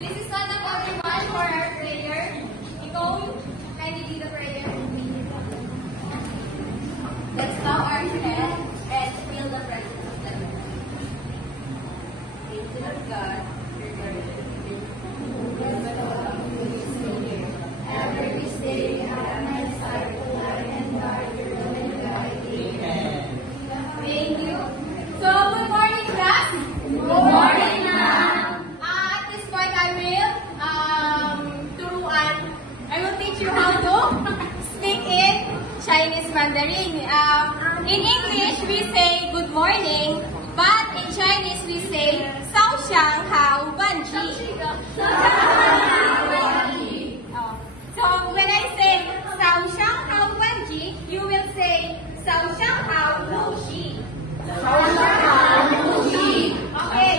This is not about the one for our prayer. Nicole, can you lead the prayer? Let's bow our head and feel the presence of the Lord. Angel of God, ever we stay at my side, light and dark, your will and guide. Amen. Thank you. So, good morning, class. Good morning, ma'am. At this point, I will teach you how to speak in Chinese Mandarin. In English, we say good morning, but in Chinese, we say 早上好，问题。So when I say 早上好，问题, you will say 早上好，不是。Okay.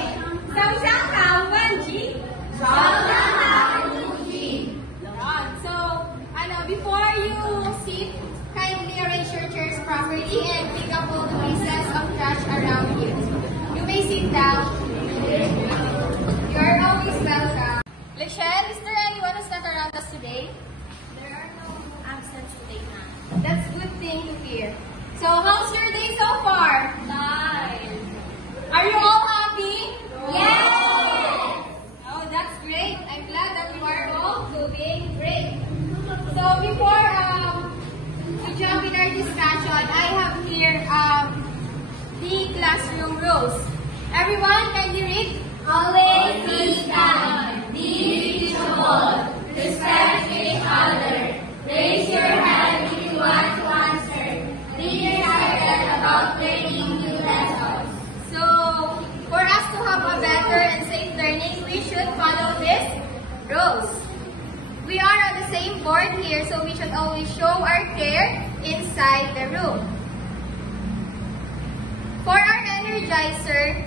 早上好，问题。Before you sit, kindly arrange your chairs properly and pick up all the pieces of trash around you. You may sit down. You are always welcome. Michelle, is there anyone who's not around us today? There are no absents today, ma'am. That's a good thing to hear. So, how's your day so far? Nice. Are you all happy? Yes! Oh, that's great. I'm glad that you are all doing great. So before we jump in our discussion, I have here the classroom rules. Everyone, can you read? Always be kind, be reachable, respect each other, raise your hand if you want to answer, be excited about learning new lessons. So, for us to have a better and safe learning, we should follow these rules. We are on the same board here, so we should always show our care inside the room. For our energizer,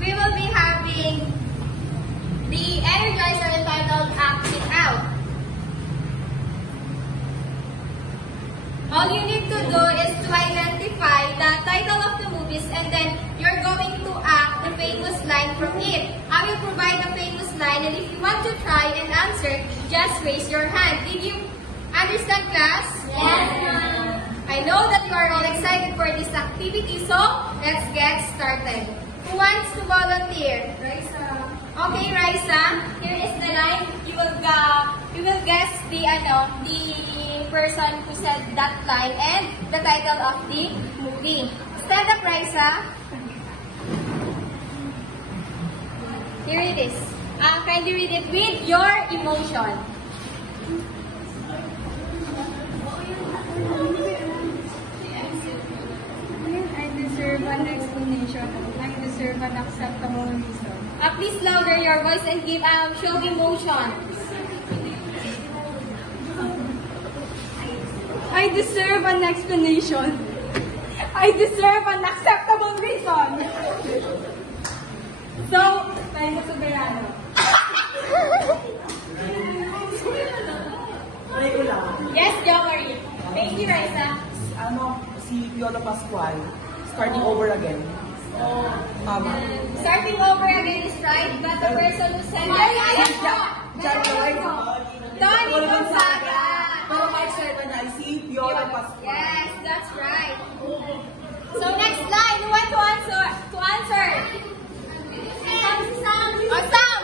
we will be having the energizer entitled Acting Out. All you need to do is to identify the title of the movies and then you're going to act the famous line from it. I will provide a famous line and if you want to try and answer, just raise your hand. Did you understand, class? Yes, ma'am. I know that you are all excited for this activity, so let's get started. Who wants to volunteer? Raisa. Okay, Raisa. Here is the line. You will guess the person who said that line and the title of the movie. Stand up, Raisa. Here it is. Kindly read it with your emotion. I deserve an explanation. I deserve an acceptable reason. Please louder your voice and show emotion. I deserve an explanation. I deserve an acceptable reason. So, tayo mo soberano. Yes, Jomari. Thank you, Raisa. Si Piolo Pascual, starting over again. Oh. Starting over again is right, but the person who said Tony Gonzaga. Pero may serve na si Piolo Pascual. Yes, that's right. So next line, who want to answer? Sam!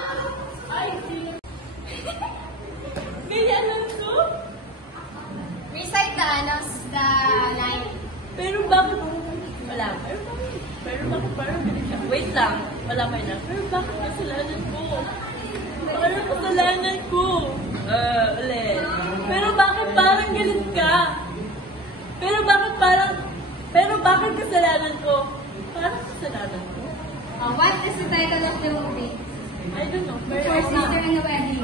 Recite the line. Pero bakit wala? Pero bakit parang ganito? Wait lang, wala pa na. Pero bakit kasalanan ko? Parang kasalanan ko. Ulit. Pero bakit parang galit ka? Pero bakit kasalanan ko? Parang kasalanan ko? What is the title of the movie? I don't know. First Sister in the Wedding.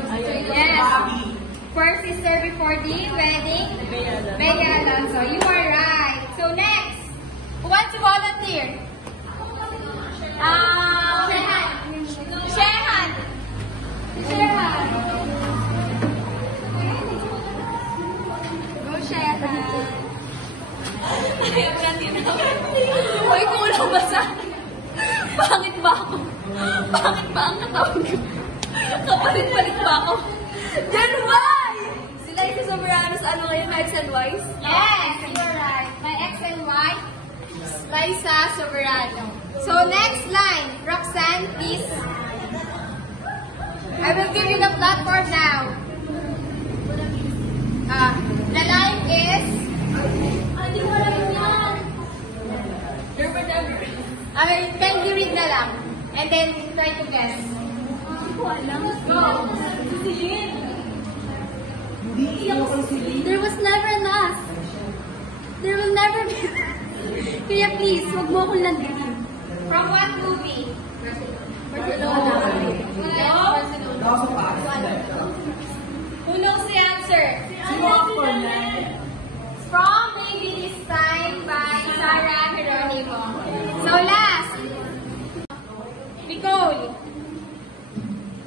Yes. First Sister Before the Wedding. Bea Alonzo. You are right. So next, who wants to volunteer? Shehan. Go, Shehan. Uy, kulang ba sa... Pangit ba ako? Bakit ba ang katawag ko? Kapalit-palit pa ako. Then why? Sila yung soberano sa ano ngayon, X and Y? Yes, you're right. My X and Y, Liza Soberano. So next line, Roxanne, please. I will give you the platform now. The line is... can you read na lang? And then try to guess. Go! There was never an us. There will never be. Kaya please, huwag mo akong landitin. From what movie? Barcelona. Who knows the answer? From Maybe This Time by Sarah Geronimo. So last, Nicole.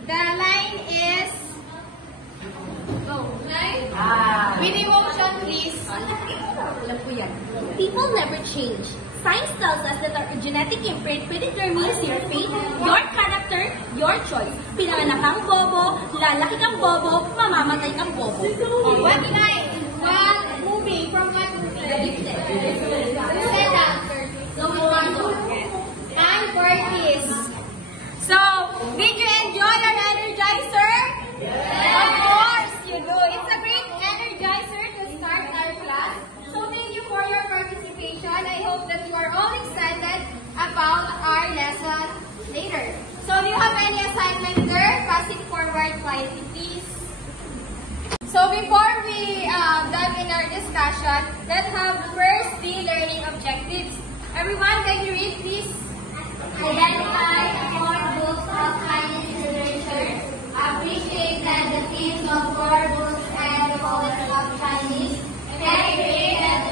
The line is... Go. Line? With emotion, please. Alam ko yan. People never change. Science tells us that our genetic imprint predetermines your fate, your character, your choice. Pinanganak kang bobo, lalaki kang bobo, mamamatay kang bobo. What line? What movie? From what movie? Who said that? Time for quiz. So, did you enjoy our energizer? Yes. Of course you do. It's a great energizer to start our class. So thank you for your participation. I hope that you are all excited about our lesson later. So do you have any assignment there? Pass it forward quietly, please. So before we dive in our discussion, let's have first the learning objectives. Everyone, can you read, please? Identify 4 books of Chinese literature. Appreciate that the themes of 4 books and the poets of Chinese. Create a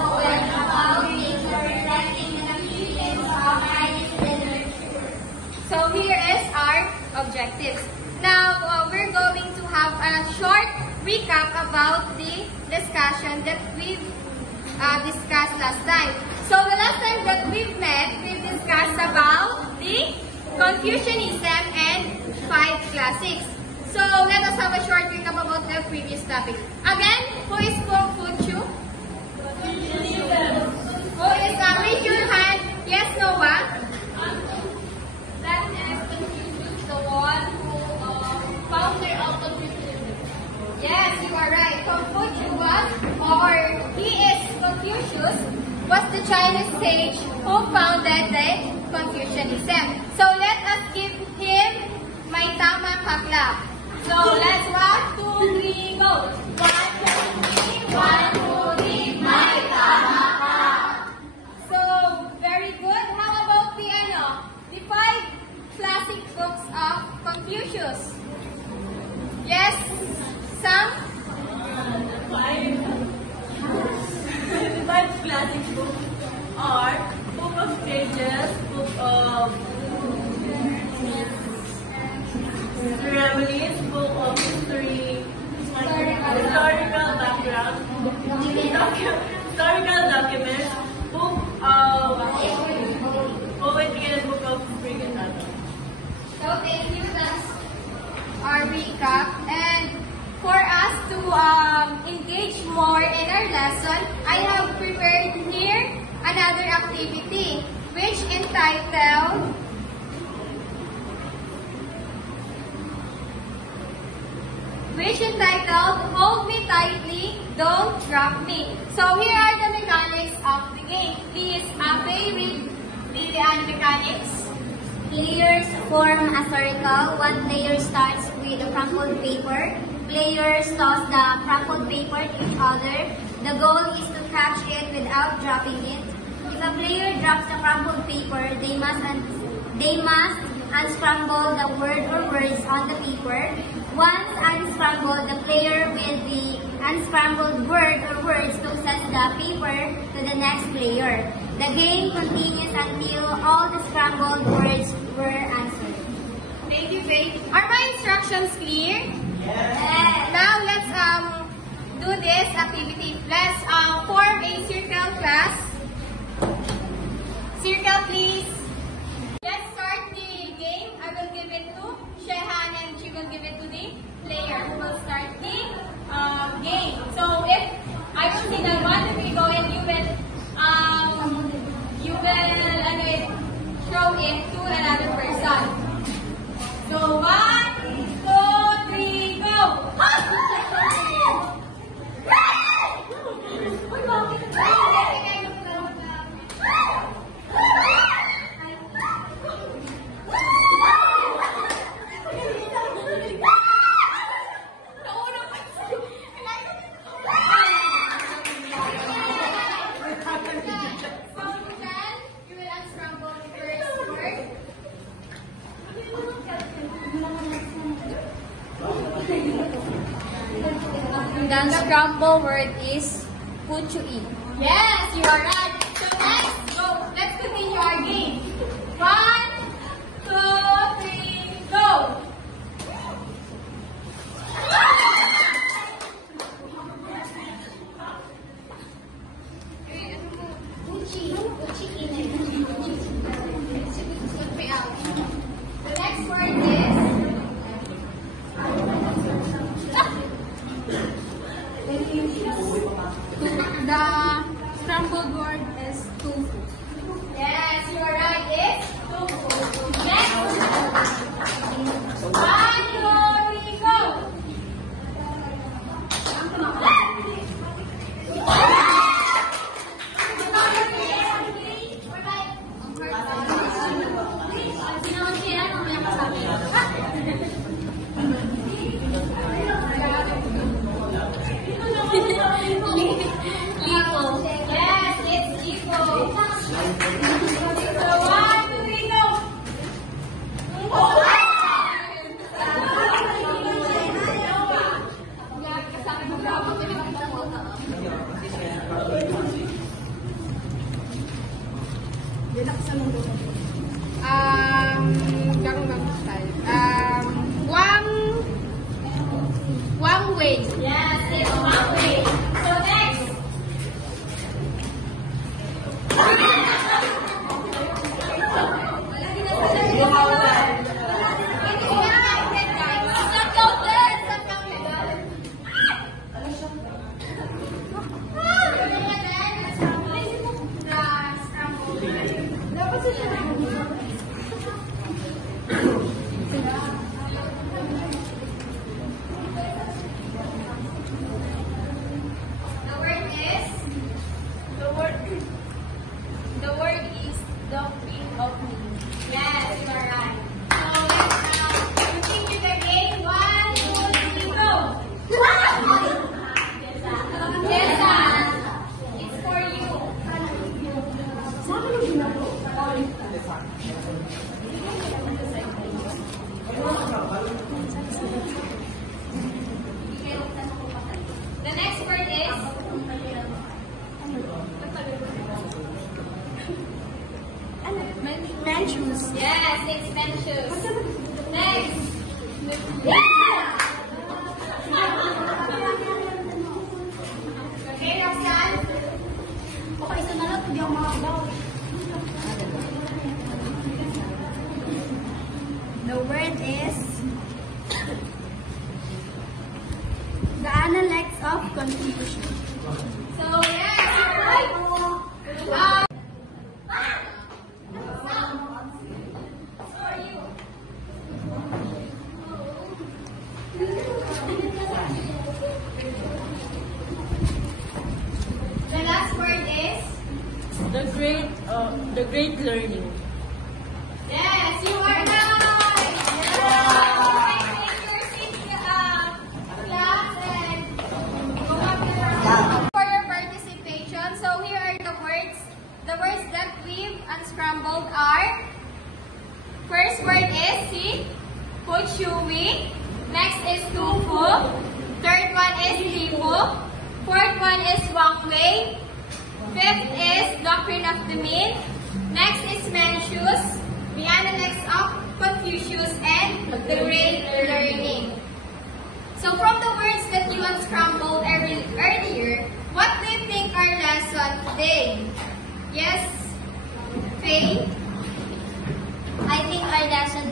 poem about nature reflecting the feelings of Chinese literature. So here is our objectives. Now, we're going to have a short recap about the discussion that we've discussed last time. So the last time that we've met, we've discussed about the Confucianism and 5 classics. So let us have a short recap about the previous topic. Again, who is Confucius? Who is raise your hand? Yes, Noah? That is Confucius, the one who founder of Confucianism. Yes, you are right. Confucius, or he is Confucius, was the Chinese sage who founded the Confucianism. So let us give him my tama clap. So let's 1, 2, 3, go. 1, 2, 3, 1, 2, 3, my tama clap. So very good. How about the 5 classic books of Confucius? Yes, Sam? 5 classic books are Book of Sages, Book of Ceremonies, Book of History, Historical Background, Historical Documents, Book of Poetry, and Book of Spring and Autumn. So thank you. That's our recap. And for us to engage more in our lesson, I have prepared here another activity which entitled Hold Me Tightly, Don't Drop Me. So here are the mechanics of the game. Please, Abe, read the mechanics. Players form a circle. One player starts with a crumpled paper. Players toss the crumpled paper to each other. The goal is to catch it without dropping it. If a player drops the crumpled paper, they must unscramble the word or words on the paper. Once unscrambled, the player with the unscrambled word or words tosses the paper to the next player. The game continues until all the scrambled words were answered. Thank you, Faith. Are my instructions clear? Yes. Now let's do this activity. Let's form a circle class. Circle, please. Let's start the game. I will give it to Shehan and player who will start the game. So if I will signal 1, 2, 3, go, and you will again throw it to another person. So 1, 2, 3, go! The unscramble word is puchui. Yes, you are right. So next, go. Let's continue our game. 1, 2, 3, go. The next word is The scrambled word is tofu. yes, you are right. It's tofu. Next. 1, 2, 3, go. Yes, it's Liko. So 1, 2, 3, go. Wang Wei. Yes, it's one way. So next. Stop counted. Stop counted. The word is doctrine of meaning. Yes, you are right. So let's continue the game. 1, 2, 3, go. Yes, it's for you. The next word is Mentions. yes, it's Mencius. Next. Okay, Roxanne. Okay, ito na lang. Hindi ako makagaw. The word is the analects of confusion. So, yes, you're right. The last word is The great learning. yes, you are right. Yes. Take your seat, class, and go up to for your participation. So here are the words. The words that we've unscrambled are. First word is si, puchui. Next is tofu. Third one is lipo. Fourth one is wang wei. Fifth is doctrine of the mean. Next is Mencius, the analects of Confucius, and the great learning. So from the words that you unscrambled earlier, what do you think our lesson today? Yes, Faye? I think our lesson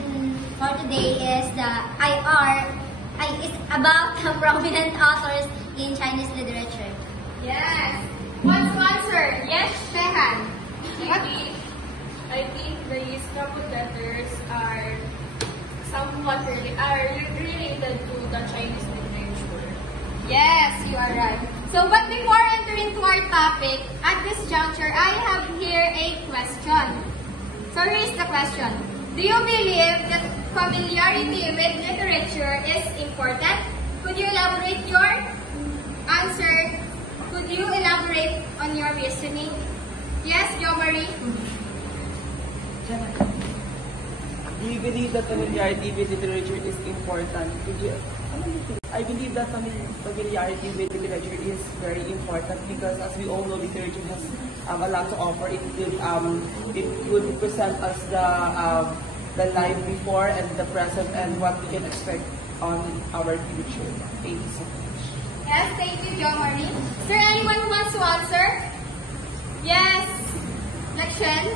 for today is the IR It's about the prominent authors in Chinese literature. Yes. What's the answer? Yes, Shehan. What? I think these couple letters are somewhat related to the Chinese literature. Yes, you are right. So, but before entering to our topic, at this juncture, I have here a question. So, here is the question. Do you believe that familiarity with literature is important? Could you elaborate your answer? Could you elaborate on your reasoning? Yes, Jo Marie? Do you believe that familiarity with literature is important? I believe that familiarity with literature is very important because, as we all know, literature has a lot to offer. It would present us the life before and the present and what we can expect on our future. Thank you so much. Yes, thank you, Jo Marie. Is there anyone who wants to answer? Yes, Lakshen?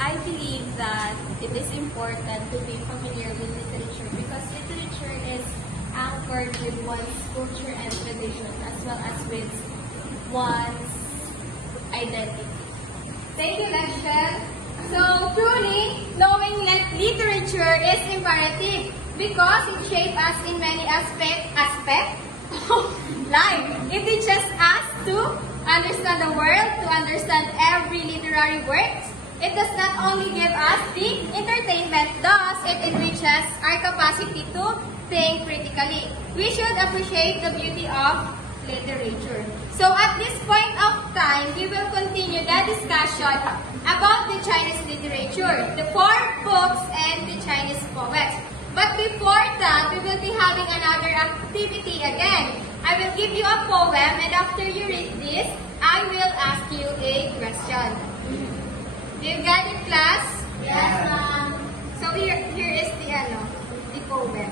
I believe that it is important to be familiar with literature because literature is anchored with one's culture and tradition as well as with one's identity. Thank you, Lakshen. So, truly, knowing that literature is imperative because it shapes us in many aspects of life. It teaches us to understand the world, to understand every literary work. It does not only give us the entertainment, thus it enriches our capacity to think critically. We should appreciate the beauty of literature. So at this point of time, we will continue the discussion about the Chinese literature, the 4 books and the Chinese poets. But before that, we will be having another activity again. I will give you a poem and after you read this, I will ask you a question. Do you get it, class? Yes, ma'am. So here is the poem.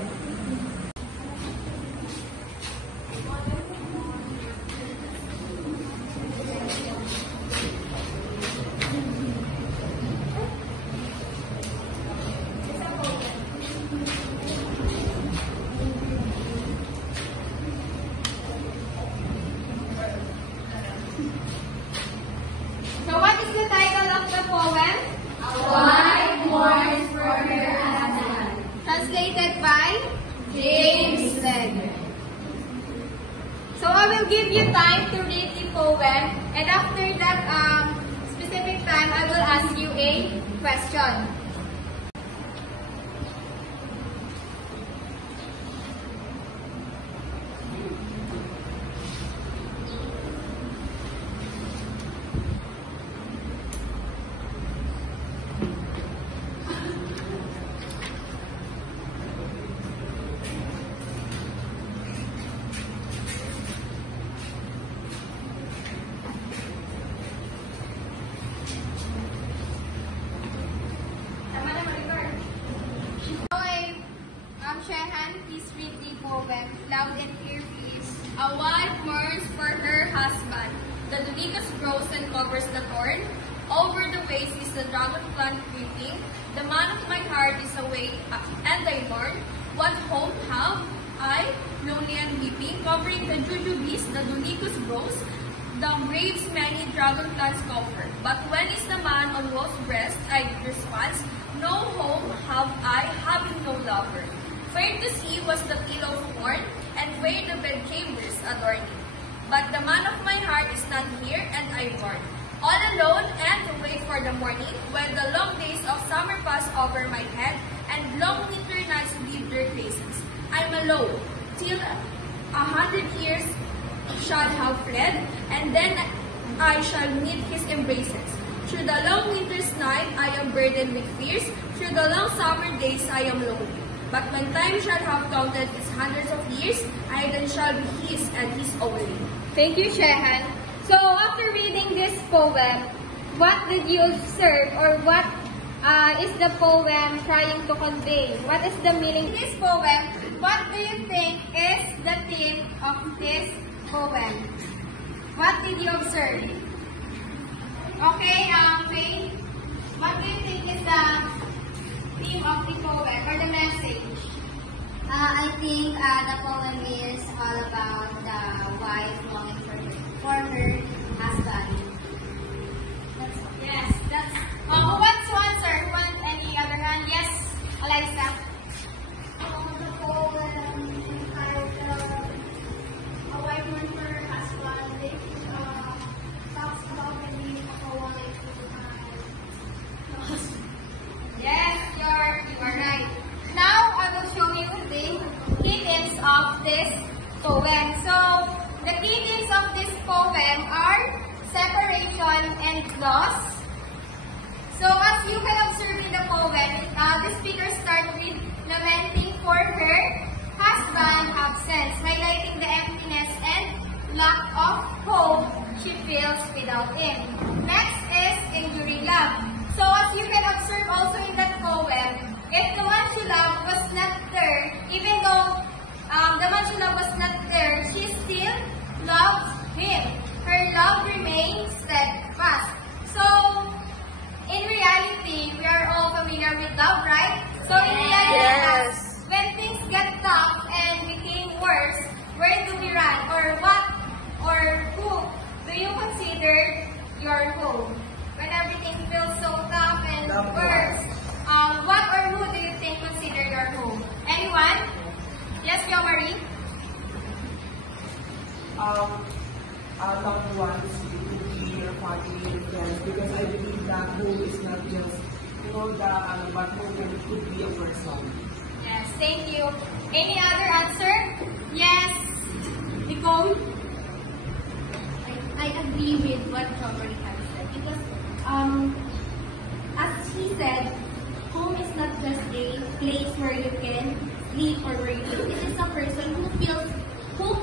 So what is the title of the poem? A wife mourns for her husband. Translated by James Legger. So I will give you time to read the poem and after that specific time I will ask you a question. Shehan, please read the poem. Loud and clear, please. A wife mourns for her husband. The Donicus grows and covers the thorn. Over the ways is the dragon plant creeping. The man of my heart is awake, and I mourn. What hope have I, lonely and weeping? Covering the jujubes, the Donicus grows. The graves many dragon plants cover. But when is the man on woe's breast? I respond, no home have I, having no lover. Fair to see was the pillow worn, and where the bed chambers adorning. But the man of my heart is not here, and I mourn. All alone and wait for the morning, when the long days of summer pass over my head, and long winter nights leave their traces. I'm alone, till 100 years shall have fled, and then I shall meet his embraces. Through the long winter's night, I am burdened with fears. Through the long summer days, I am lonely. But when time shall have counted its hundreds of years, I then shall be his and his only. Thank you, Shehan. So after reading this poem, what did you observe or what is the poem trying to convey? What is the meaning of this poem? What do you think is the theme of this poem? What did you observe? Okay, Faye, what do you think is the theme of the poem or the message? I think the poem is all about the wife longing for her husband. Yes, that's. Who wants to answer? Who wants any other hand? Yes, Eliza. The poem entitled A Wife Longing for Her Husband, it talks about the meaning of a wife to husband. Yes, you are right. Now I will show you the key themes of this poem. So the key themes of this poem are separation and loss. So as you can observe in the poem, the speaker starts with lamenting for her husband's absence, highlighting the emptiness and lack of hope she feels without him. Next is enduring love. So as you can observe also in that poem, if the one she loved was not there, even though the one she loved was not there, she still loves him. Her love remains steadfast. So, in reality, we are all familiar with love, right? So, in reality, when things get tough and became worse, where do we run? Or what, or who do you consider your home? When everything feels so tough and worse, what or who do you think consider your home? Anyone? Yes, Jo Marie? Loved ones, it could be your family and friends, because I believe that home is not just, but home could be a person. Yes, thank you. Any other answer? Yes, Nicole? I agree with what Robert has said because as he said, home is not just a place where you can sleep or where you live. It is a person who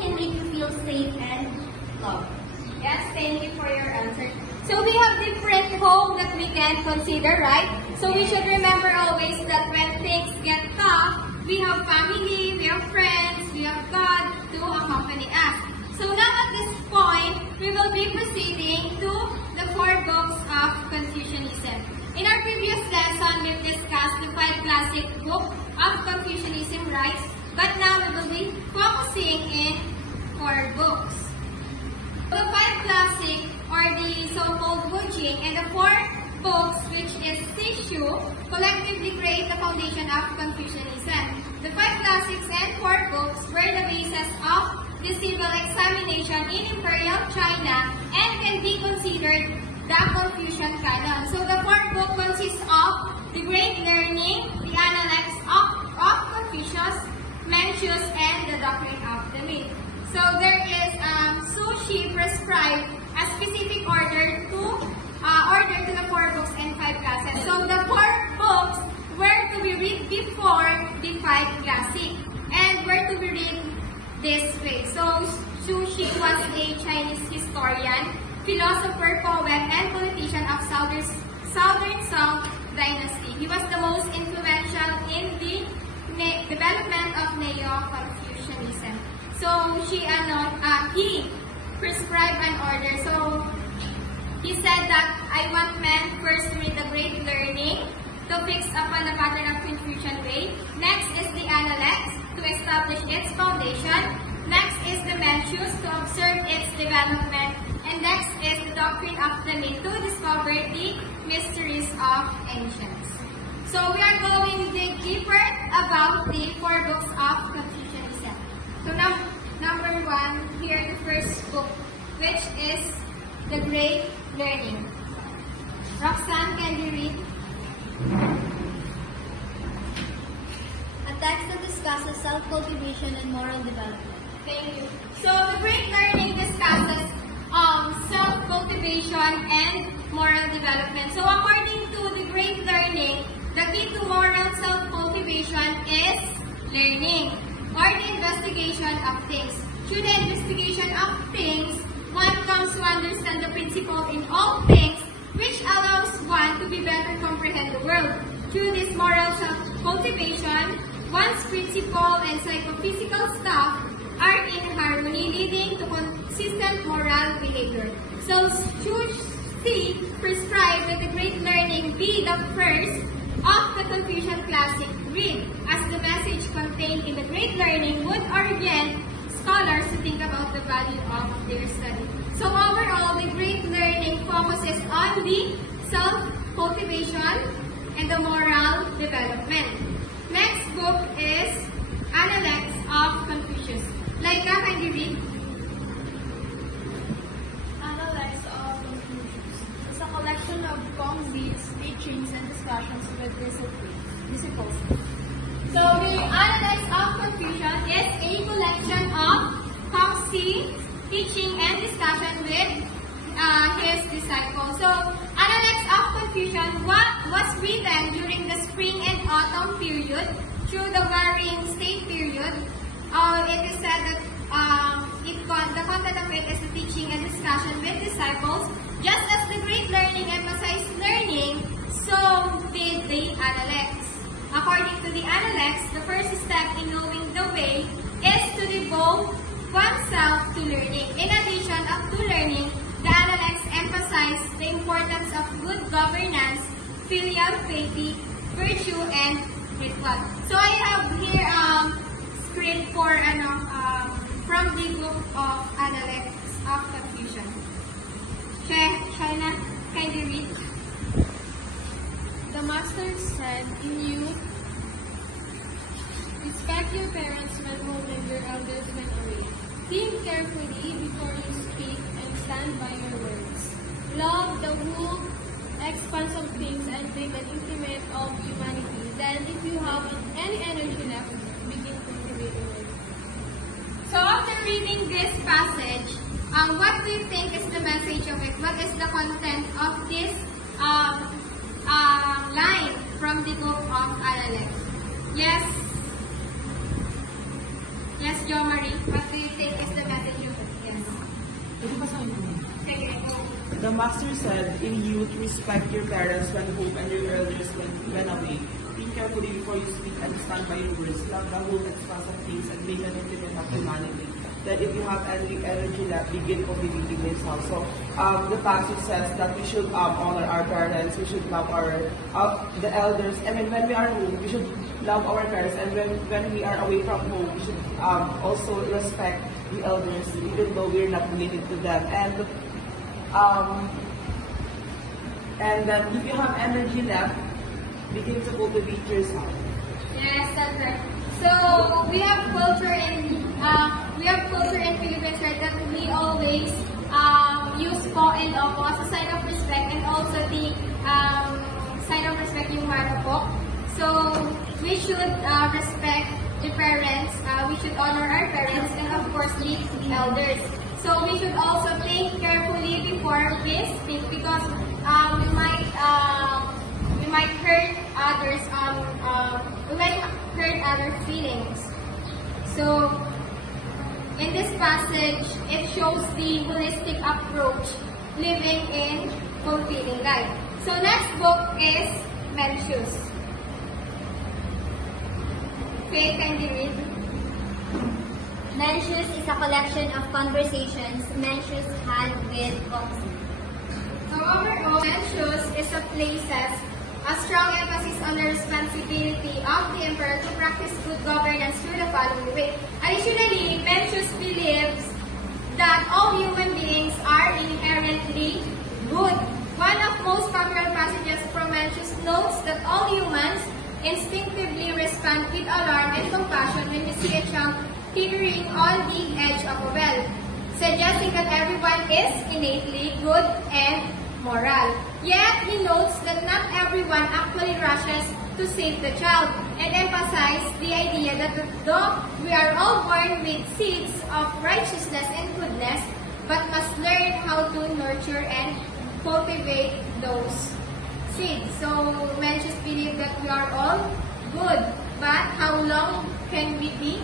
can make you feel safe and loved. Yes, thank you for your answer. So we have different home that we can consider, right? So we should remember always that when things get tough, we have family, we have friends, we have God to accompany us. So now at this point, we will be proceeding to the 4 books of Confucianism. In our previous lesson, we've discussed the 5 classic books of Confucianism, right? But now we will be focusing in 4 books. The 5 classic are the so-called Wujing, and the 4 books, which is Sishu, collectively create the foundation of Confucianism. The 5 classics and 4 books were the basis of the civil examination in Imperial China and can be considered the Confucian canon. So the 4th book consists of the Great Learning, the Analects of Confucius, Mencius, and the Doctrine of the Myth. So there is Su Shi prescribed a specific order to the 4 books and 5 classes. So the 4 books were to be read before the 5 classic and were to be read this way. So Su Shi was a Chinese historian, philosopher, poet, and politician of Southern Song Dynasty. He was the most influential in the development of Neo-Confucianism. So he prescribed an order. So he said that I want men first to read the Great Learning to fix upon the pattern of Confucian way. Next is the Analects to establish its foundation. Next is the Mencius to observe its development. And next is the Doctrine of the Myth to discover the mysteries of ancients. So we are going to dig deeper about the 4 books of Confucianism. So now, number 1, here the first book, which is The Great Learning. Roxanne, can you read? A text that discusses self-cultivation and moral development. Thank you. So The Great Learning discusses self-cultivation and moral development. So according to The Great Learning, the key to moral self-cultivation is learning, or the investigation of things. Through the investigation of things, one comes to understand the principle in all things, which allows one to be better comprehend the world. Through this moral self-cultivation, one's principle and psychophysical stuff are in harmony, leading to consistent moral behavior. So, should C prescribe that The Great Learning be the first of the Confucian classic read, as the message contained in The Great Learning the value of their study. So overall, the great learning focuses on the self-cultivation and the moral development. Next book is Analects of Confucius. Laika, can you read? Analects of Confucius is a collection of Kong Bi's teachings and discussions with disciples. So the Analects of Confucius is a collection of Kong's teaching and discussion with his disciples. So Analects of Confucius was written during the spring and autumn period through the varying state period. It is said that the content of it is the teaching and discussion with disciples. Just as the great learning emphasized learning, so did the Analects. According to the Analects, the first step in knowing the way is to devote oneself to learning. In addition to learning, the Analects emphasize the importance of good governance, filial piety, virtue, and ritual. So I have here script for from the book of Analects of Confucius. Shaina, can you read? The master said, in youth, respect your parents when home and your elders when away. Think carefully before you speak and stand by your words. Love the whole expanse of things and make an increment of humanity. Then, if you have any energy left, begin cultivating it. So after reading this passage, what do you think is the message of it? What is the content of this line from the book of Analects? Yes? Yes, Jo Marie, what do you think is the message of it? Yes. Sige, go. The master said, in youth, respect your parents when home and your elders when away. Think carefully before you speak and stand by your words. Love the whole expanse of things and make an intimate of humanity. That if you have any energy left, begin cultivating yourself. So the passage says that we should honor our parents, we should love the elders. I mean, when we are home, we should love our parents, and when we are away from home, we should also respect the elders, even though we're not related to them. And then if you have energy left, begin to cultivate yourself. Yes, that's right. So we have culture in Philippines, right, that we always use po and opo as a sign of respect, and also the sign of respect yung mano po. So we should respect the parents, we should honor our parents, and of course the elders. So we should also think carefully before we speak, because we might hurt others. We might hurt other feelings. So in this passage, it shows the holistic approach living in fulfilling life. So next book is Mencius. Okay, can you read? Mencius is a collection of conversations Mencius had with Kongzi. So overall, Mencius is a places a strong emphasis on the responsibility of the emperor to practice good governance through the following way. Additionally, Mencius believes that all human beings are inherently good. One of most popular passages from Mencius notes that all humans instinctively respond with alarm and compassion when we see a child teetering on the edge of a well, suggesting that everyone is innately good and moral. Yet, he notes that not everyone actually rushes to save the child, and emphasizes the idea that though we are all born with seeds of righteousness and goodness, but must learn how to nurture and cultivate those seeds. So, Mencius believe that we are all good, but how long can we be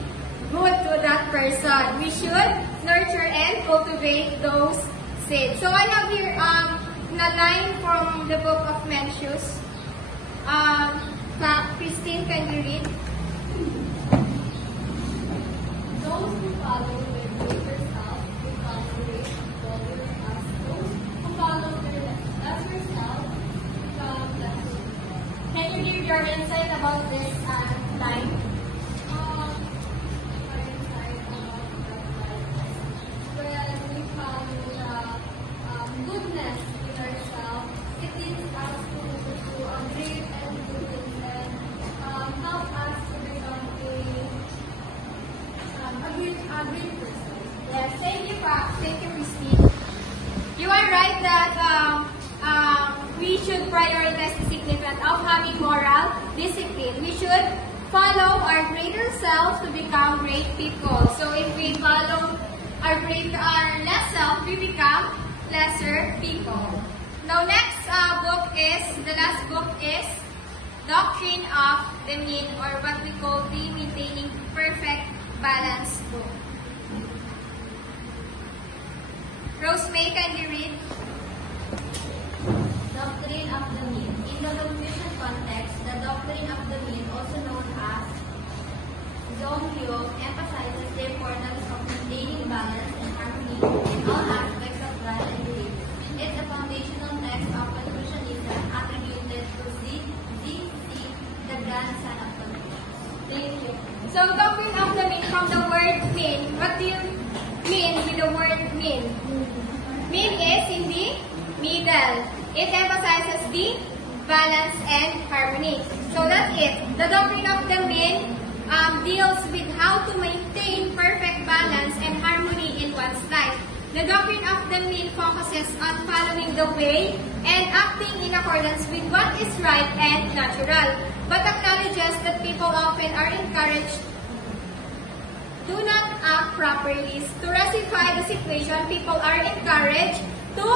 good to that person? We should nurture and cultivate those seeds. So, I have here a line from the book of Mencius. Christine, can you read? Those who follow their greater self will tolerate others as those who follow their lesser self become lesser. Can you give your insight about this line? having moral discipline. We should follow our greater selves to become great people. So if we follow our less self, we become lesser people. Now next the last book is Doctrine of the Mean, or what we call the Maintaining Perfect Balance book. Rosemay, can you read? Doctrine of the mean. In the Confucian context, the doctrine of the mean, also known as Zhongyou, emphasizes the importance of maintaining balance and harmony in all aspects of life and behavior. It's a foundational text of Confucianism attributed to Zhixi, the grandson of Confucius. Thank you. So, doctrine of the mean, from the word mean, what do you mean with the word mean? Mean is in the middle. It emphasizes the balance and harmony. So that's it. The doctrine of the mean deals with how to maintain perfect balance and harmony in one's life. The doctrine of the mean focuses on following the way and acting in accordance with what is right and natural, but acknowledges that people often are encouraged do not act properly. To rectify the situation, people are encouraged to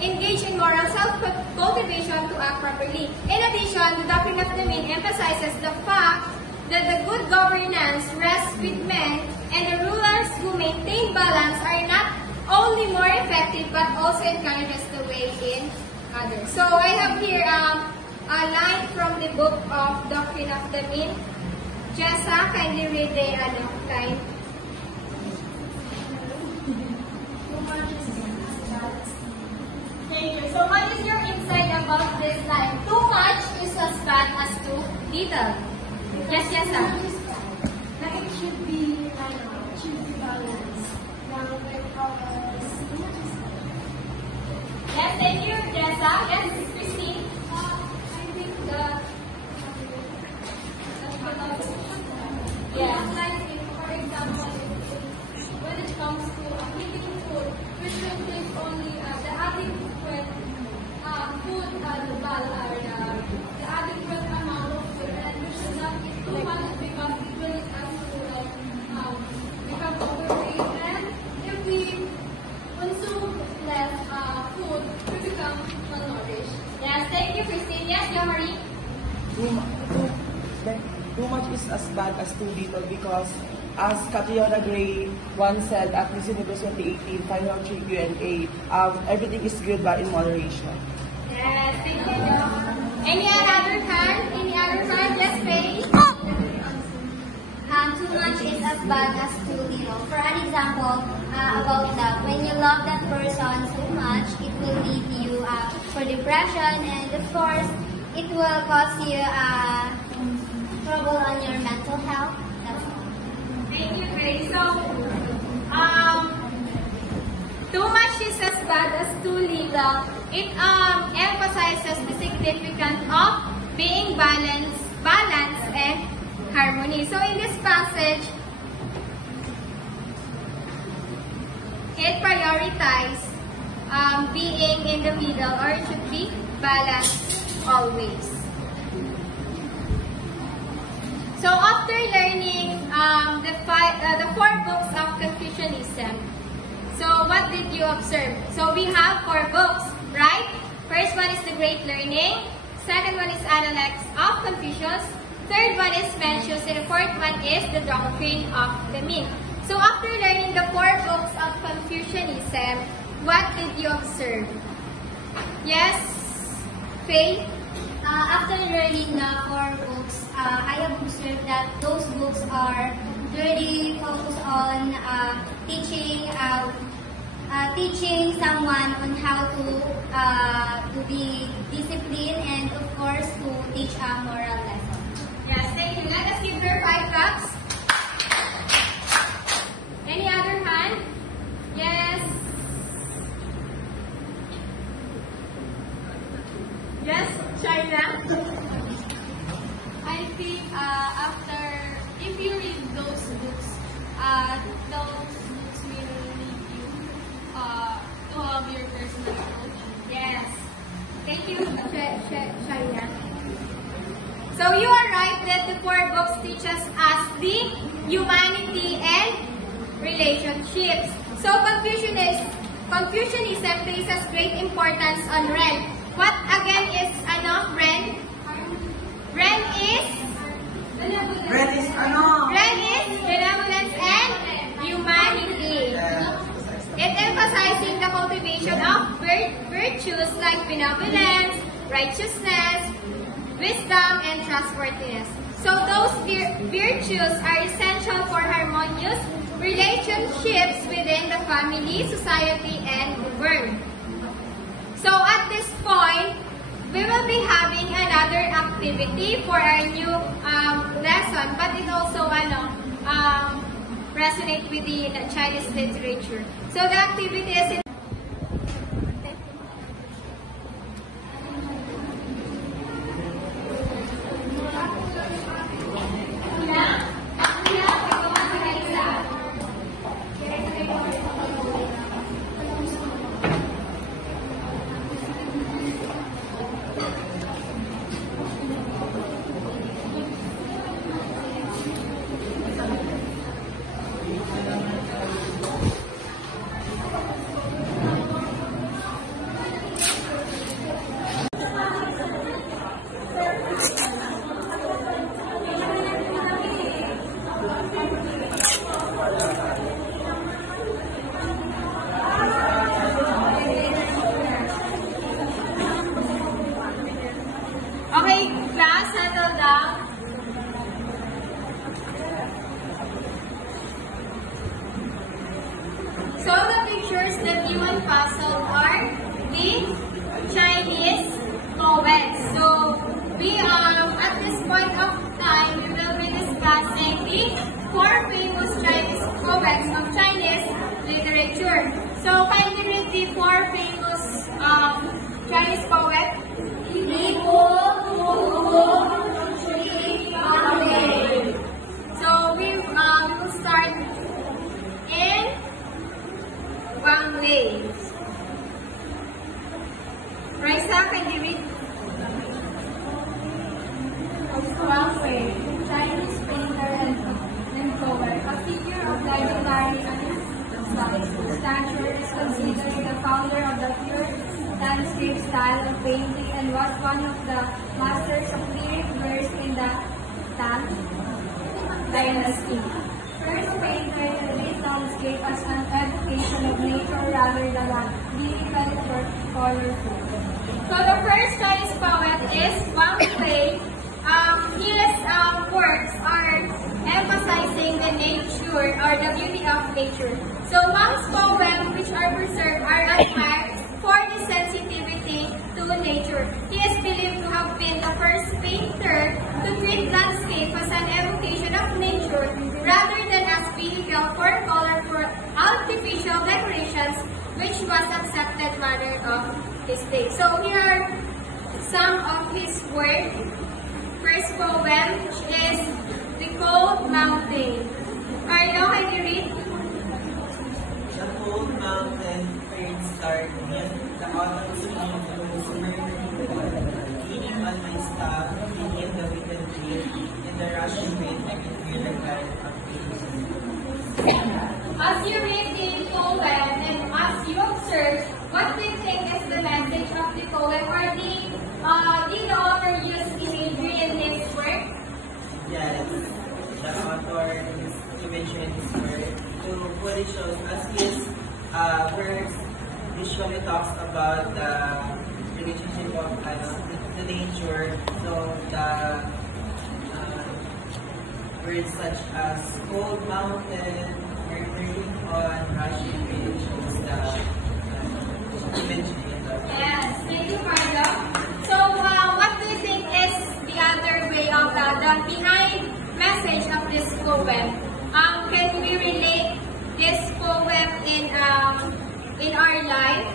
engage in moral self-cultivation to act properly. In addition, the doctrine of the mean emphasizes the fact that the good governance rests with men, and the rulers who maintain balance are not only more effective but also encourages the way in others. So I have here a line from the book of Doctrine of the Mean. Jessa, kindly read the line. Thank you. So what is your insight about this line? Too much is as bad as too little. Yes, Jessa. Like it should be balanced. Now, Yes, thank you, Jessa. Yes, Christine. I think that Yes. like for example, when it comes to eating food, we should take only the adequate food, the adequate amount of food, and we should not eat too much because it will lead us to become overweight. And if we consume less food, we become malnourished. Yes, thank you, Christine. Yes, Yamari. Too much is as bad as too little, because as Catriona Gray once said at Miss Universe 2018 Final Q&A, everything is good but in moderation. Yes, thank you. Any other hand? Yes, Faye. Too much is as bad as too little. For an example, about love, when you love that person so much, it will lead you for depression, and of course, it will cause you trouble on your mental health. That's all. Thank you, Faye. So, too much is as bad as too little. It emphasizes the significance of being balanced and harmony. So in this passage, it prioritizes being in the middle, or it should be balanced always. So after learning the 4 books of Confucianism, so what did you observe? So we have 4 books, right? First one is The Great Learning. Second one is Analects of Confucius. Third one is Mencius. And the fourth one is The Doctrine of the Mean. So after learning the 4 books of Confucianism, what did you observe? Yes, Faye? After learning the 4 books, I have observed that those books are really focused on teaching someone on how to be disciplined, and of course to teach a moral lesson. Yes, thank you. Let us give her 5 claps. Any other hand? Yes. Yes, China. I think if you read those books will lead you to have your personal growth. Yes. Thank you, China. So you are right that the four books teaches us the humanity and relationships. So Confucianism places great importance on Ren. What again is Ren? Ren is benevolence and humanity. It emphasizing the cultivation of virtues like benevolence, righteousness, wisdom, and trustworthiness. So those virtues are essential for harmonious relationships within the family, society, and the world. So at this point, we will be having another activity for our new lesson, but it also resonate with the Chinese literature. So the activity is okay, class, settle down. So the pictures that you will puzzle are the Chinese poets. So we at this point of time we will be discussing the four famous Chinese poets of Chinese literature. So kindly read the four famous Chinese poets. So we will start in Wang Wei. Raisa, can you read? Wang Wei, Chinese painter and poet, a figure of legendary stature, is considered the founder of the pure landscape style of painting and was one of the masters of lyric verse in the Tang Dynasty. First painted this landscape as an evocation of nature rather than a lyrical or colorful. So the first Chinese poet is Wang Wei. His works are emphasizing the nature or the beauty of nature. So Wang's poems, which are preserved, are admired for his sensitivity to nature. He is believed to have been the first painter to treat landscape as an evocation of nature rather than as vehicle for colorful artificial decorations, which was accepted manner of his day. So here are some of his work. First poem is The Cold Mountain. Carlo, can you read? The cold mountain birds start the autumn stream goes murmuring, leaning on my staff, beneath the wicked tree, in the rushing wind I can feel the current of peace. As you read the poem and as you observe, what do you think is the message of the poem, or did the author use imagery in his work? Yes, the author is imagery in his work to what it shows as his works usually talks about the relationship of the nature. So the words such as cold mountain, murmuring on, rushing wind shows the imagery in the work. Yes, thank you, Carlo. So what do you think is the other way of the behind message of this poem? Can we relate this poem in our life?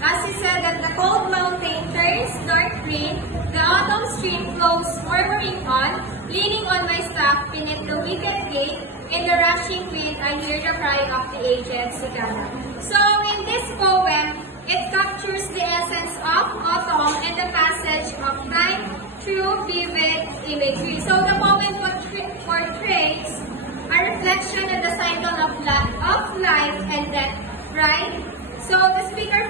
As you said that the cold mountain turns dark green, the autumn stream flows murmuring on, leaning on my staff beneath the wicket gate, in the rushing wind I hear the cry of the aged cicada. So in this poem, It captures the essence of autumn and the passage of time through vivid imagery. So the poem portrays a reflection of the cycle of life and death, right? So the speaker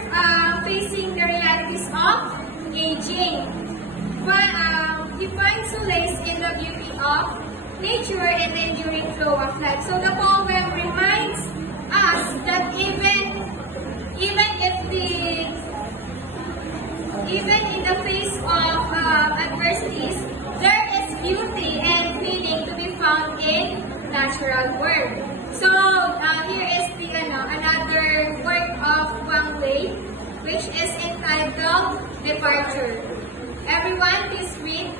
facing the realities of aging. He finds solace in the beauty of nature and the enduring flow of life. So the poem reminds us that even in the face of adversities, there is beauty and meaning to be found in natural world. So here is the another work of Wang Wei, which is entitled Departure. Everyone, please read.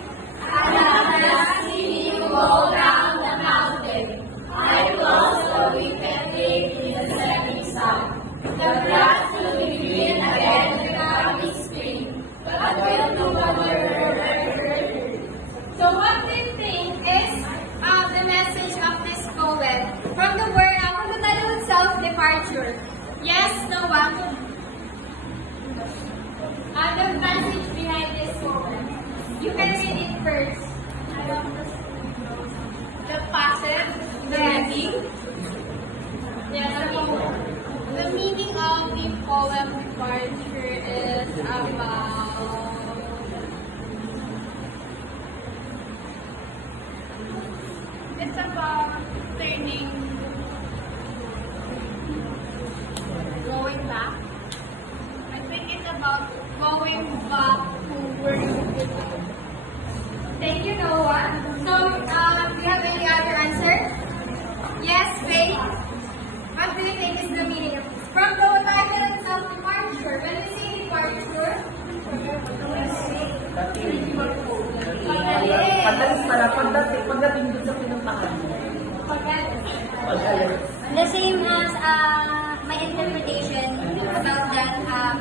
I have just seen you go down the mountain. I will slowly fade in the setting sun. The grass will be green again the coming spring, but will no longer return. So what do you think is the message of this poem from the word from the title itself, Departure? Yes, Noah? The message behind this poem. You can read it first. The passive, the ending. Yes, the meaning of the poem Departure is about turning, going back. I think it's about going back to where you belong. Thank you, Noah. So, do you have any other answer? Yes, Faith? What do you think is the meaning of this? From the title itself, Departure. When you say departure, Pagdating dun sa pinuntahan mo. The same as my interpretation about that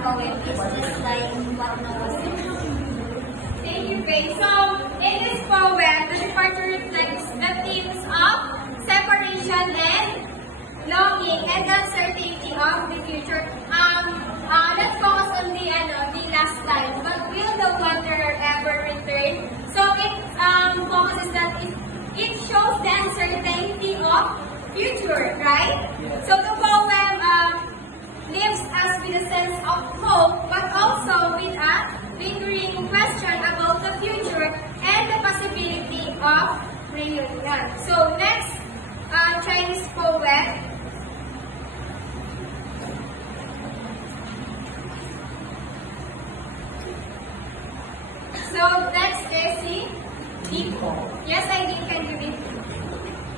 poem is just like what Noah said. Thank you, Faith. So, in this poem, the departure reflects the themes of separation and longing and uncertainty of the future. Let's focus on the last line. But will the wanderer ever return? So it focuses that it shows the uncertainty of future, right? So the poem leaves us with a sense of hope, but also with a lingering question about the future and the possibility of reunion. So next Chinese poem. So next is Li Po. Yes, I think can you read?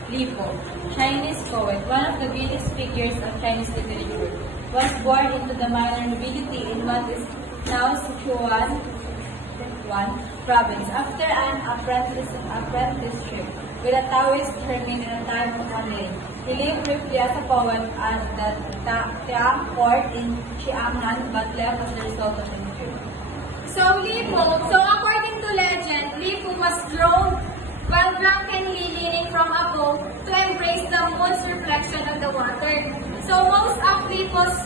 Li Po, Chinese poet, one of the greatest figures of Chinese literature, was born into the minor nobility in what is now Sichuan province after an apprenticeship with a Taoist hermit in a time of Manlin. He lived briefly as a poet at the Tiang court in Xiangnan but left as a result of injury. So Li Po, according to legend, Li Po was drawn while drunkenly leaning from a boat to embrace the moon's reflection on the water. So most of Li Po's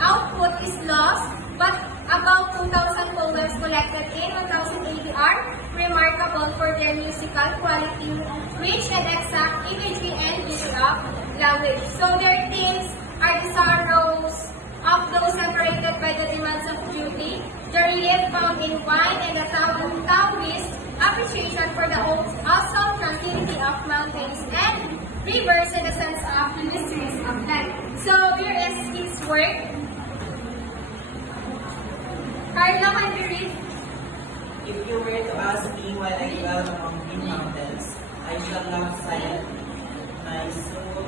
output is lost, but about 2,000 poems collected in 1080 are remarkable for their musical quality, rich and exact imagery and use of language. So their themes are the sorrows of those separated by the demands of duty, the relief found in wine, and the Taoist appreciation for the awesome tranquility of mountains and rivers and the sense of the mysteries of life. So here is his work. Carla, can you read? If you were to ask me why I dwell among green mountains, I shall laugh silent. My soul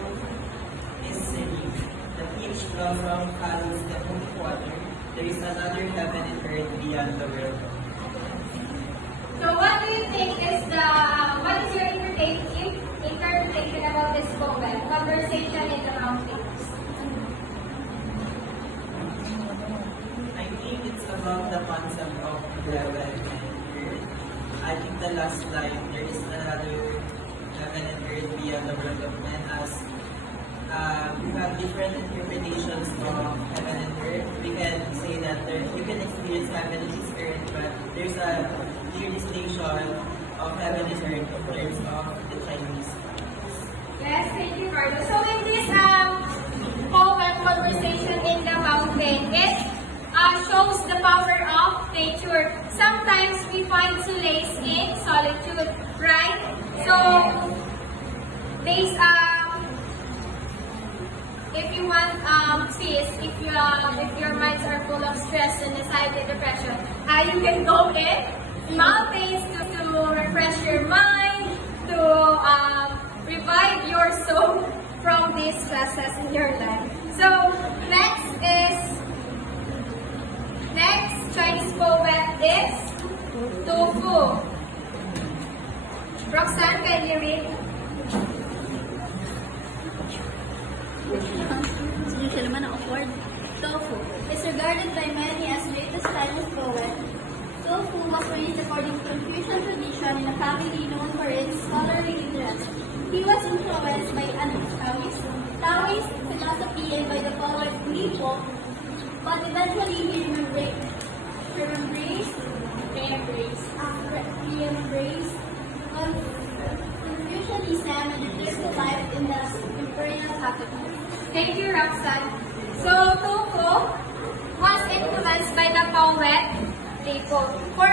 is serene. The peach blossom follows the moon water. There is another heaven and earth beyond the world. So what do you think is what is your interpretation about this poem, Conversation in the Mountains? I think it's about the concept of heaven and earth. I think the last line, there is another heaven and earth beyond the world of men, we have different interpretations of heaven and earth. We can say that you can experience heaven which is earth, but there's a clear distinction of heaven and earth in terms of the Chinese. Yes, thank you, Carlo. So in this poem, Conversation in the Mountain, it shows the power of nature. Sometimes we find solace in solitude, right? So, there's if you want peace, if your minds are full of stress and anxiety, depression, you can go in mountains to refresh your mind, to revive your soul from these stresses in your life. So next Chinese poet is Tofu. Roxanne, can you read? Hindi siya naman afford. Tofu is regarded by many as greatest Chinese poet. Tofu was raised according to Confucian tradition in a family known for its scholarly interest. He was influenced by Taoist philosophy and by the poet Li Po, but eventually he embraced Confucianism and lived his life in the imperial capital. Thank you, Roxanne. So, Tofu was influenced by the poet Li Po. For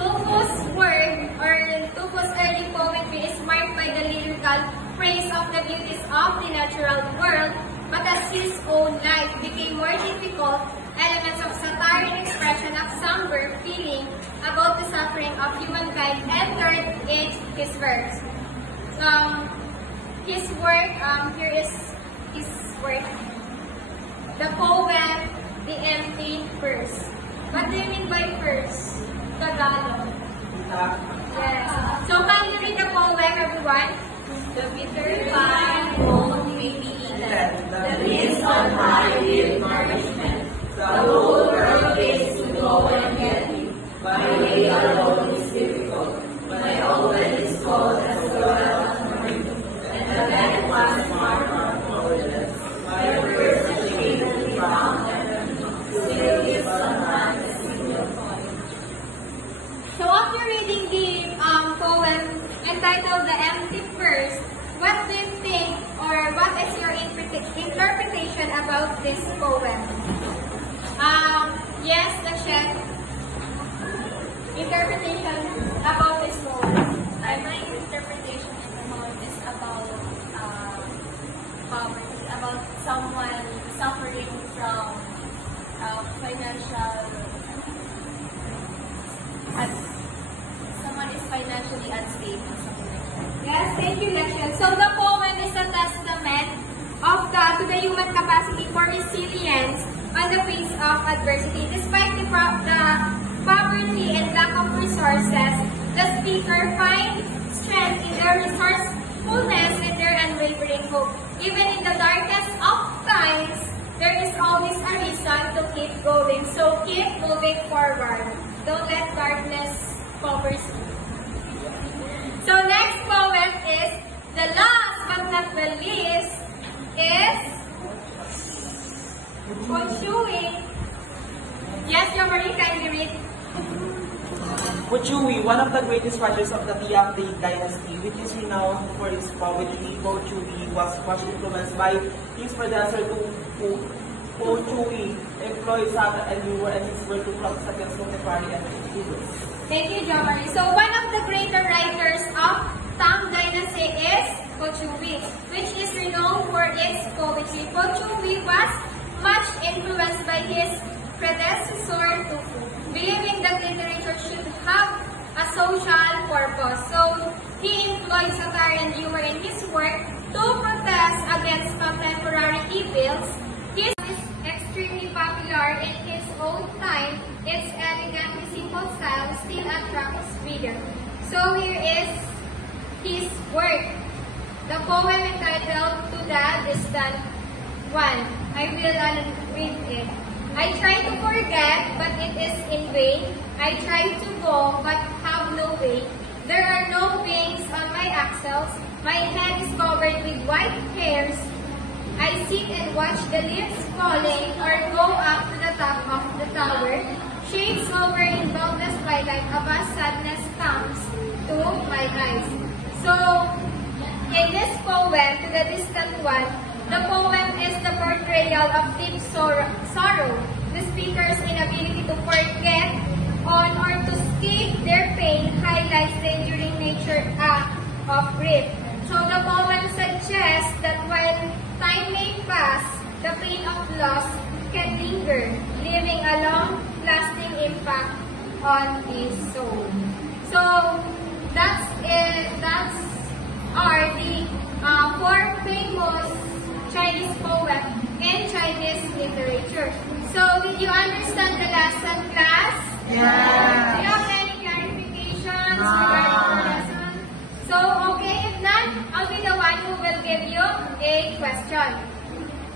Tofu's work, or Tofu's early poetry is marked by the lyrical praise of the beauties of the natural world, but as his own life became more difficult, elements of satire and expression of somber feeling about the suffering of humankind entered in his verse. His work, here is his work. The poem, The Empty Verse. What do you mean by verse? Tagalog. Yes. So can you read the poem, everyone? The bitter vine won't may be eaten. The winds on high give nourishment. The whole world is to go and get you. My way alone is difficult. My oven is cold as the well of morning. And the bed was marked on coldness. My words are shadily bound and still give sunlight as in your coin. So after reading the poem entitled The Empty Verse, what do you think, or what is your interpretation about this poem? Yes, Lachelle. Interpretation about this poem. My interpretation of the poem is about poverty, about someone suffering from someone is financially unstable. Yes, thank you, Lachelle. So the poem is a testament to the human capacity for resilience on the face of adversity. Despite the poverty and lack of resources, the speaker finds strength in their resourcefulness and their unwavering hope. Even in the darkest of times, there is always a reason to keep going. So keep moving forward. Don't let darkness cover you. So next poem is, the last but not the least, is Pochui. Yes, Marie, can you read? Pochui, one of the greatest writers of the Tiangdi dynasty, which is renowned for his poetry, Pochui was much influenced by his predecessor Pochui employed Saga and Yuwa and his work to plot against Motepari and Idus. Thank you, Marie. So one of the greater writers of Tang Dynasty is Pochui, which is renowned for its poetry. Pochui was much influenced by his predecessor Tofu, believing that literature should have a social purpose. So he employed satire and humor in his work to protest against contemporary evils. His is extremely popular in his own time. Its elegantly simple style still attracts readers. So here is his work. The poem entitled To the Distant One. I will read it. I try to forget, but it is in vain. I try to go, but have no way. There are no wings on my axles, my head is covered with white hairs. I sit and watch the leaves falling or go up to the top of the tower. Shades hover in boundless twilight, a vast sadness comes to my eyes. So, in this poem, To the Distant One, the poem is the portrayal of deep sorrow, the speaker's inability to forget on or to escape their pain highlights the enduring nature of grief. So the poem suggests that while time may pass, the pain of loss can linger, leaving a long-lasting impact on his soul. So that's are the four famous Chinese poems in Chinese literature. So did you understand the lesson, class? Yeah. Do you have any clarifications regarding the lesson? So, okay, if not, I'll be the one who will give you a question.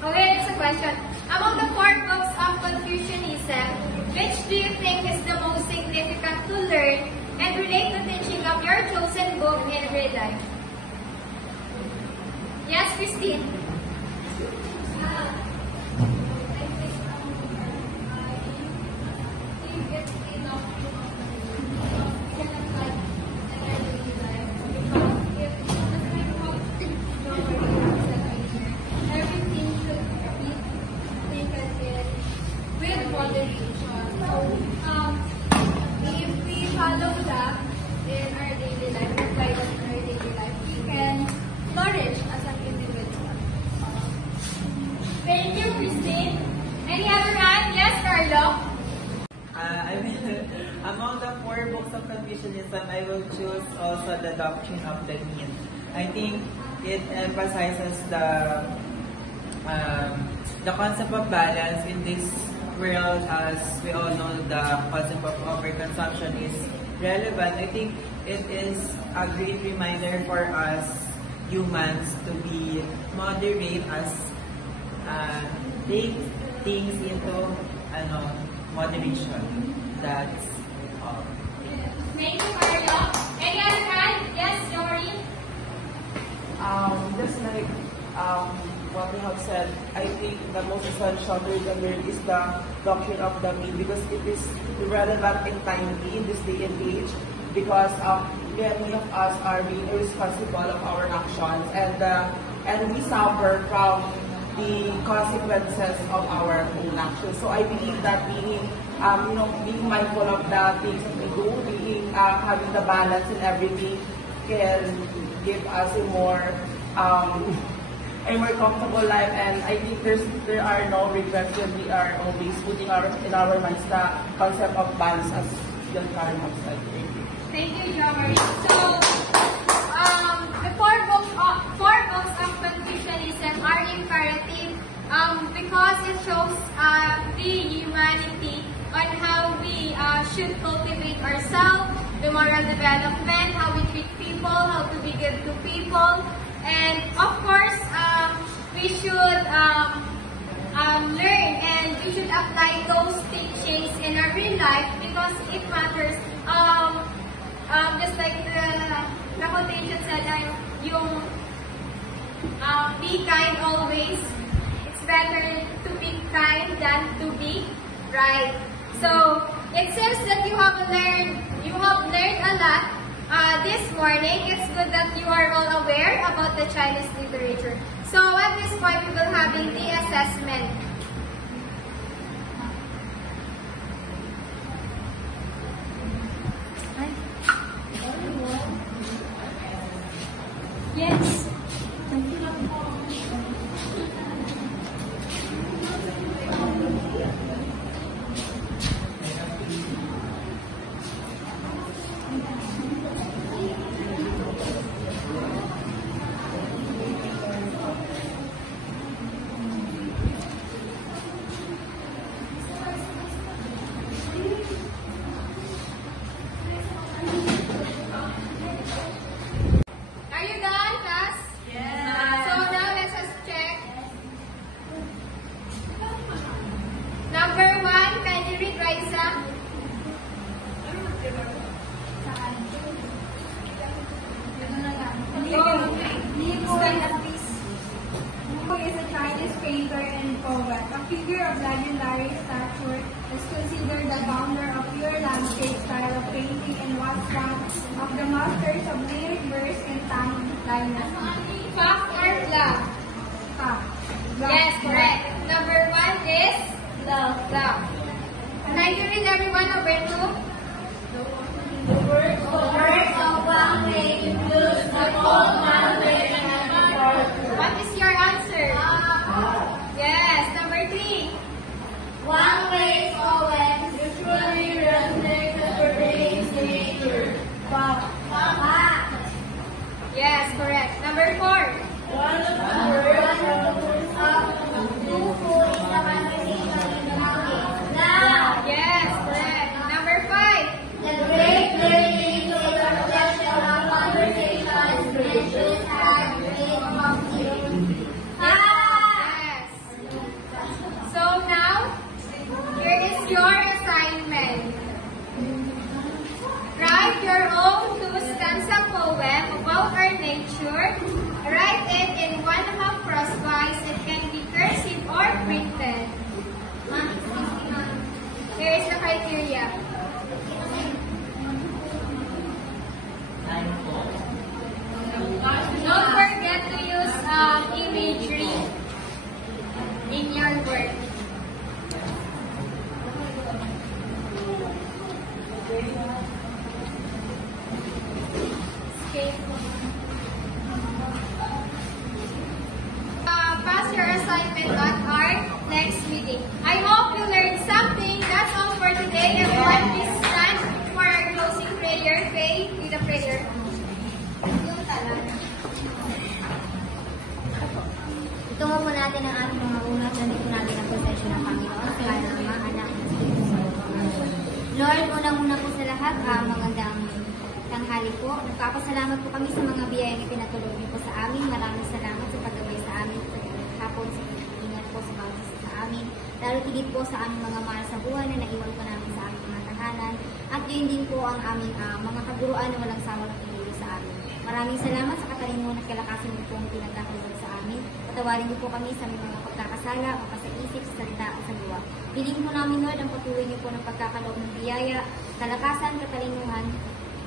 Okay, it's a question. Among the four books of Confucianism, which do you think is the most significant to learn and relate the teaching of your chosen book in real life? Yes, Christine? Thank you, Christine. Any other hand? Yes, Carlo? Among the four books of Confucianism, I will choose also the Doctrine of the Mean. I think it emphasizes the concept of balance in this world. As we all know, the concept of overconsumption is relevant. I think it is a great reminder for us humans to be moderate as take things into moderation. That's all. Thank you, Carlo. Any other hand? Yes, Jory? Just like what we have said, I think the most essential to learn is the doctrine of the mean, because it is relevant and timely in this day and age, because many of us are being irresponsible of our actions, and we suffer from the consequences of our own actions. So I believe that being mindful of the things that we do, having the balance in everything, can give us a more comfortable life. And I think there are no regrets when we are always putting in our minds the concept of balance, as John Karen has said. Thank you. Thank you, Jory. So, the four books of Confucianism are imperative because it shows the humanity on how we should cultivate ourselves, the moral development, how we treat people, how to be good to people, and of course, we should learn and we should apply those teachings in our real life because it matters. Just like the quotation said, be kind always. It's better to be kind than to be right. So it seems that you have learned a lot this morning. It's good that you are all aware about the Chinese literature. So at this point, we will having the assessment. Yes. Fact or bluff? Yes, correct. Number 1 is love. Can you read everyone number 2? The words of Wang Wei includes the whole Wang Wei and What is your answer? Yes, number 3. Wang Wei's poems usually resonate with today's nature. Yes, correct. Number 4. One of the words of Dufu is the conversation in the mountains. Yes, correct. Number 5. The great learning is a reflection of conversations which have great complete. Yes. So now, here is your assignment. Write your own 2-stanza poem about our nature. Write it in 1.5 crosswise. It can be cursive or printed. Here is the criteria. Don't forget to use imagery in your work. Okay. Pass your assignment at our next meeting. I hope you learned something. That's all for today. Everyone, please stand for our closing prayer. Faye, lead the prayer. Itungo po natin ang ating mga unang nandito natin ang protection ng Panginoon sa kanya ng mga anak ng Diyos. Lord, unang-una po sa lahat, magandang tanghali po. Nagpapasalamat po kami sa mga biyayang ipinatulog niyo po sa amin. Maraming salamat sa paggabay sa amin. Hapon sa ingat po sa bawat isa sa amin. Lalo tigit po sa aming mga mahal sa buhay na naiwan po namin sa aming mga tahanan. At yun din po ang aming mga kaguruan na walang sawang pinili sa amin. Maraming salamat sa katalinuhan at kalakasan niyo po ang pinagkakaloob sa amin. Patawarin niyo po kami sa aming mga pagkakasala, mapasa-isip, sa salita at sa luwa. Piling po namin, Lord, ang patuloy niyo po ng pagkakaloob ng biyaya, kalakasan, katalinuhan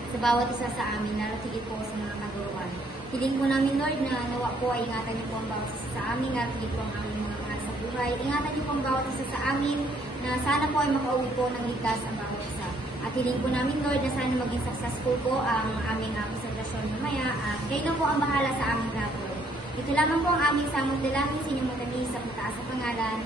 sa bawat isa sa amin, lalo tigit po sa mga kaguruan. Piling po namin, Lord, na nawa po ay ingatan niyo po ang bawat isa sa amin, lalo tigit po ang aming mga mahal sa buhay. Ingatan niyo po ang bawat isa sa amin, na sana po ay makauwi po ng ligtas ang bawat isa. At hiling po namin, Lord, na sana maging successful po ang aming presentasyon mamaya. At kayo na po ang bahala sa aming lahat, Lord. Ito lamang po ang aming samot dalangin sa inyong matamis sa mataas sa pangalan